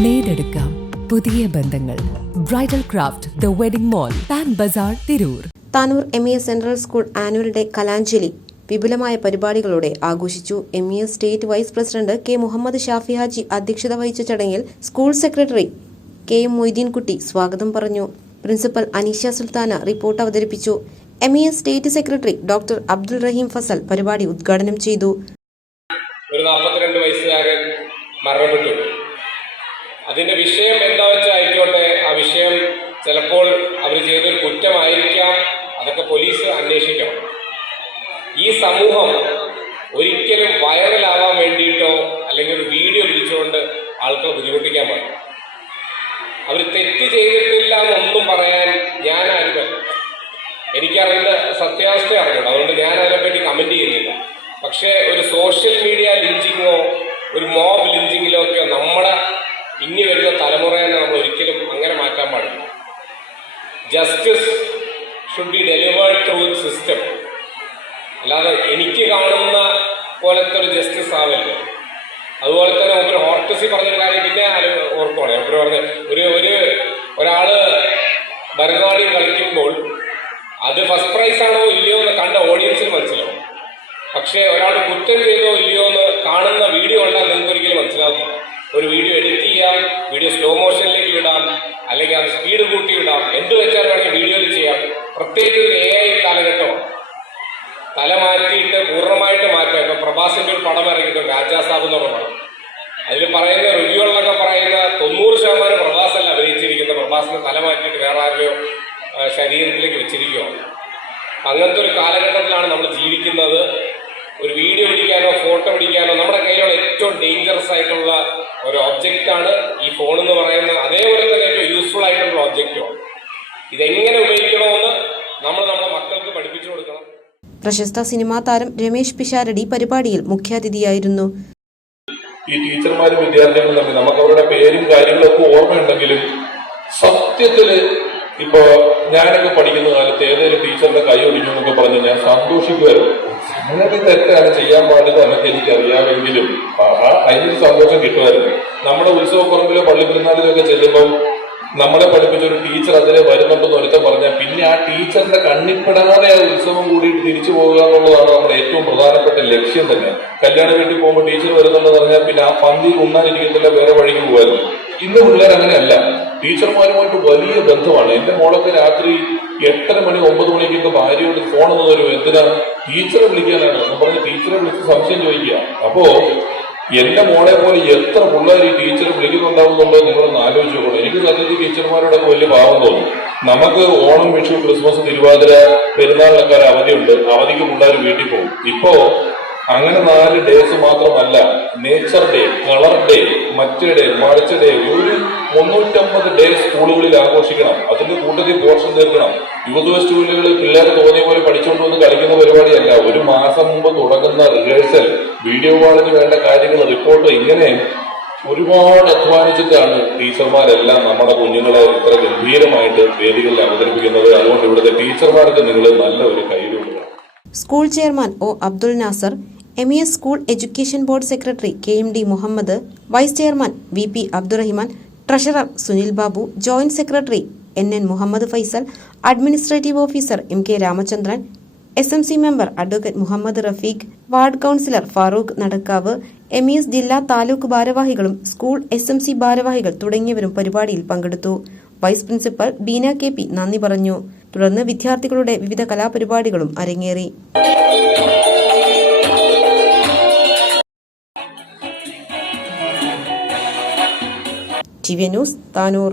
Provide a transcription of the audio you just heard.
നേടെടുക്കാം പുതിയ ബന്ധങ്ങൾ. Bridal craft the wedding mall Pan Bazar Tirur Tanur M E S central school annual day Kalanjali വിപുലമായ പരിപാടികളോടെ ആഘോഷിച്ചു M E S state vice president K Muhammad Shafi Haji അധ്യക്ഷത വഹിച്ച ചടങ്ങിൽ school secretary K M Moideenkutty സ്വാഗതം പറഞ്ഞു. Principal Aneesha Sultana report അവതരിപ്പിച്ചു. M E S state secretary doctor Abdul Raheem Fazal പരിപാടി ഉദ്ഘാടനം ചെയ്തു. ഒരു നാൽപ്പത്തിരണ്ട് വയസ്സുകാരൻ മരണപ്പെട്ടു. അതിന്റെ വിഷയം എന്താ വെച്ചായിക്കോട്ടെ ആ വിഷയം ചിലപ്പോൾ അവർ ചെയ്തൊരു കുറ്റമായിരിക്കാം അതൊക്കെ പോലീസ് അന്വേഷിക്കണം. ഈ സമൂഹം ഒരിക്കലും വൈറലാവാൻ വേണ്ടിയിട്ടോ അല്ലെങ്കിൽ ഒരു വീഡിയോ പിടിച്ചുകൊണ്ട് ആൾക്കാരെ ബുദ്ധിമുട്ടിക്കാൻ പാടില്ല. അവർ തെറ്റ് ചെയ്തിട്ടില്ല എന്നൊന്നും പറയാൻ ഞാൻ ആരുമല്ല. എനിക്കറിയുന്ന സത്യാവസ്ഥ അറിഞ്ഞൂടാ. അതുകൊണ്ട് ഞാൻ അതിനെപ്പറ്റി കമന്റ് ചെയ്യുന്നില്ല. പക്ഷേ ഒരു സോഷ്യൽ മീഡിയ ലിഞ്ചിങ്ങോ ഒരു മോബ് ലിഞ്ചിങ്ങിലോ ഒക്കെ നമ്മുടെ ഇനി വരുന്ന തലമുറയെ നമ്മൾ ഒരിക്കലും അങ്ങനെ മാറ്റാൻ പാടില്ല justice should be delivered through system അല്ലാതെ എനിക്ക് കാണുന്ന പോലത്തെ ഒരു ജസ്റ്റിസ് ആവല്ലോ. അതുപോലെ തന്നെ ഒരു ഹോർട്ടസി പറഞ്ഞൊരു കാര്യം പിന്നെ ഓർക്കുവാണ് അവർ പറഞ്ഞ ഒരു ഒരു ഒരാൾ ഭരതനാട്യം കളിക്കുമ്പോൾ അത് ഫസ്റ്റ് പ്രൈസ് ആണോ ഇല്ലയോ എന്ന് കണ്ട ഓഡിയൻസിന് മനസ്സിലാവും. പക്ഷേ ഒരാൾ കുറ്റം ചെയ്തോ ഇല്ലയോ എന്ന് കാണുന്ന വീഡിയോ കണ്ടാൽ നിങ്ങൾക്ക് ഒരിക്കലും മനസ്സിലാകത്തില്ല. ഒരു വീഡിയോ എഡിറ്റ് ചെയ്യാം വീഡിയോ സ്ലോ മോഷനിലേക്ക് ഇടാം അല്ലെങ്കിൽ അത് സ്പീഡ് തല മാറ്റിയിട്ട് പൂർണമായിട്ട് മാറ്റുക ഇപ്പൊ പ്രഭാസിന്റെ ഒരു പടം ഇറങ്ങിയിട്ടുണ്ട് രാജാസാബ് എന്ന് പറഞ്ഞ പടം. അതിൽ പറയുന്ന റിവ്യൂകളിലൊക്കെ പറയുന്ന തൊണ്ണൂറ് ശതമാനം പ്രഭാസല്ല അഭിനയിച്ചിരിക്കുന്ന. പ്രഭാസിന് തല മാറ്റിയിട്ട് വേറെ ആരുടെയോ ആ, ശരീരത്തിലേക്ക് വെച്ചിരിക്കുകയാണ് അങ്ങനത്തെ ഒരു കാലഘട്ടത്തിലാണ് നമ്മൾ ജീവിക്കുന്നത്. ഒരു വീഡിയോ പിടിക്കാനോ ഫോട്ടോ പിടിക്കാനോ നമ്മുടെ കയ്യിലുള്ള ഏറ്റവും ഡേഞ്ചറസ് ആയിട്ടുള്ള ഒരു ഒബ്ജക്റ്റാണ് ഈ ഫോൺ എന്ന് പറയുന്ന അതേപോലെ തന്നെ ഏറ്റവും യൂസ്ഫുൾ ആയിട്ടുള്ള ഒബ്ജക്റ്റുമാണ് ഇതെങ്ങനെ ഉപയോഗിക്കണമെന്ന് നമ്മൾ നമ്മുടെ മക്കൾക്ക് പഠിപ്പിച്ചു കൊടുക്കണം. പ്രശസ്ത സിനിമാ താരം രമേശ് പിഷാരടി പരിപാടിയിൽ മുഖ്യാതിഥിയായിരുന്നു. ഈ ടീച്ചർമാരും വിദ്യാർത്ഥികളും തമ്മിൽ നമുക്ക് അവരുടെ പേരും കാര്യങ്ങളും ഒക്കെ ഓർമ്മയുണ്ടെങ്കിലും സത്യത്തിൽ ഇപ്പൊ ഞാനൊക്കെ പഠിക്കുന്ന കാലത്ത് ഏതെങ്കിലും ടീച്ചറിന്റെ കൈ ഒടിഞ്ഞു എന്നൊക്കെ പറഞ്ഞ് ഞാൻ സന്തോഷിക്കുമായിരുന്നു. അങ്ങനെ തെറ്റാണ് ചെയ്യാൻ പാടില്ല എന്നൊക്കെ എനിക്കറിയാമെങ്കിലും അതിനൊരു സന്തോഷം കിട്ടുമായിരുന്നു. നമ്മുടെ ഉത്സവപ്പറമ്പിലോ പള്ളി പെരുന്നാളിലൊക്കെ ചെല്ലുമ്പോൾ നമ്മളെ പഠിപ്പിച്ച ഒരു ടീച്ചർ അതിലെ വരുന്നുണ്ടെന്ന് ഒരുത്തം പറഞ്ഞാൽ പിന്നെ ആ ടീച്ചറിന്റെ കണ്ണിപ്പെടാതെ ആ ഉത്സവം കൂടിയിട്ട് തിരിച്ചു പോകുക എന്നുള്ളതാണ് നമ്മുടെ ഏറ്റവും പ്രധാനപ്പെട്ട ലക്ഷ്യം തന്നെ. കല്യാണം വീട്ടിൽ പോകുമ്പോൾ ടീച്ചർ വരുന്നുണ്ടെന്ന് പറഞ്ഞാൽ പിന്നെ ആ പന്തി ഉണ്ണാനിരിക്കത്തില്ല വേറെ വഴിക്ക് പോകുമായിരുന്നു ഇന്ന് പിള്ളേർ അങ്ങനെയല്ല. ടീച്ചർമാരുമായിട്ട് വലിയ ബന്ധമാണ്. എന്റെ മോളൊക്കെ രാത്രി എട്ടര മണി ഒമ്പത് മണിക്കൊക്കെ ഭാര്യയോട് ഫോൺ എന്ന് തരും എന്തിനാ? ടീച്ചറെ വിളിക്കാനാണ്. എന്ന് പറഞ്ഞ് ടീച്ചറെ വിളിച്ച് സംശയം ചോദിക്കുക. അപ്പോ എന്റെ മോളെ പോലെ എത്ര പിള്ളേർ ഈ ടീച്ചർ വിളിക്കുന്നുണ്ടാവുന്നുള്ളത് നിങ്ങളൊന്ന് ആലോചിച്ച് എനിക്ക് സത്യത്തിൽ ടീച്ചർമാരോടൊക്കെ വലിയ പാവം തോന്നും. നമുക്ക് ഓണം വിഷു ക്രിസ്മസ് തിരുവാതിര പെരുന്നാളിനൊക്കെ ഒരു അവധിയുണ്ട്. അവധിക്ക് പിള്ളേർ വീട്ടിൽ പോകും. ഇപ്പോ അങ്ങനെ നാല് ഡേയ്സ് മാത്രമല്ല നേച്ചർ ഡേ കളർ ഡേ മറ്റേ ഡേ മറിച്ച ഡേ ഒരു മുന്നൂറ്റമ്പത് ഡേ സ്കൂളുകളിൽ ആഘോഷിക്കണം. അതിന്റെ കൂട്ടത്തിൽ പോർഷൻ തീർക്കണം യൂത്ത് ഫെസ്റ്റിവലുകളിൽ പിള്ളേർ തോന്നിയ പോലെ പഠിച്ചുകൊണ്ട് വന്ന് കളിക്കുന്ന പരിപാടിയല്ല. ഒരു മാസം മുമ്പ് തുടങ്ങുന്ന റിഹേഴ്സൽ വീഡിയോ കോളിന് വേണ്ട കാര്യങ്ങൾ റിപ്പോർട്ട് ഇങ്ങനെ ഒരുപാട് അധ്വാനിച്ചിട്ടാണ് ടീച്ചർമാരെല്ലാം നമ്മുടെ കുഞ്ഞുങ്ങളെ ഇത്ര ഗംഭീരമായിട്ട് വേദികളിൽ അവതരിപ്പിക്കുന്നത്. അതുകൊണ്ട് ഇവിടുത്തെ ടീച്ചർമാർക്ക് നിങ്ങൾ നല്ല ഒരു കൊടുക്കണം school chairman O Abdul Nasar M E S school education board secretary K M D Muhammad vice chairman V P Abdurahiman treasurer Sunil Babu joint secretary N N Muhammad Faisal administrative officer M K Ramachandran S M C member advocate Muhammad Rafeeq ward councillor Farooq Nadakkavu M E S ജില്ലാ താലൂക്ക് ഭാരവാഹികളും school S M C ഭാരവാഹികൾ തുടങ്ങിയവരും പരിപാടിയിൽ പങ്കെടുത്തു. Vice principal Beena K P നന്ദി പറഞ്ഞു. തുടർന്ന് വിദ്യാർത്ഥികളുടെ വിവിധ കലാപരിപാടികളും അരങ്ങേറി. T V news Tanur.